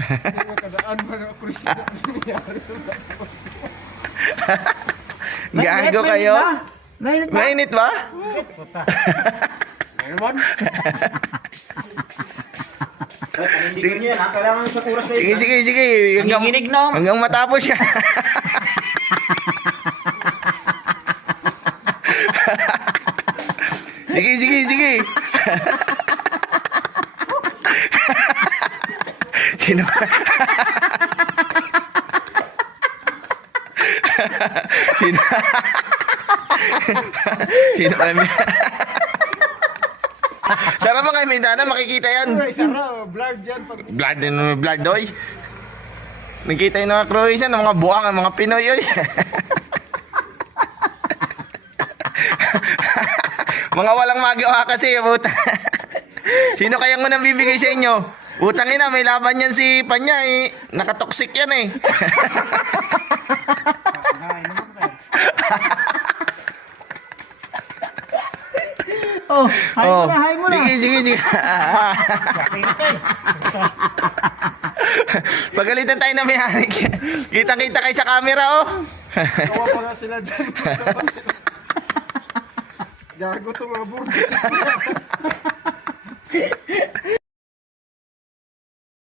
Kadaan mo na Krishna nangyari sa lahat. Gago kayo? Mainit ba? Mainit ba? Ngayon? Panindigan nyo yan ha. Kailangan sa kuras na Sige, yun. sige, sige. Nanginginig na. Hanggang matapos siya. Sige, sige, sige. Sino? Sino? Sino kami? Sarap mga Mindana, makikita yan. Ay, Sara, blood yan. Blood oy. Nakita yung mga Croatian, ng mga buwang, ang mga Pinoy oy. Mga walang magawa kasi, puta. Sino kayang unang bibigay sa inyo? Utang ina, may laban yan si Panya eh. Nakatoxic yan eh. Oh, hay mo na, hay mo na. Sige, sige, sige. Pagalitan tayo na may-ari. Kitang-kita kayo sa camera, oh. Kawa pa nga sila dyan. Gago to mga burgers.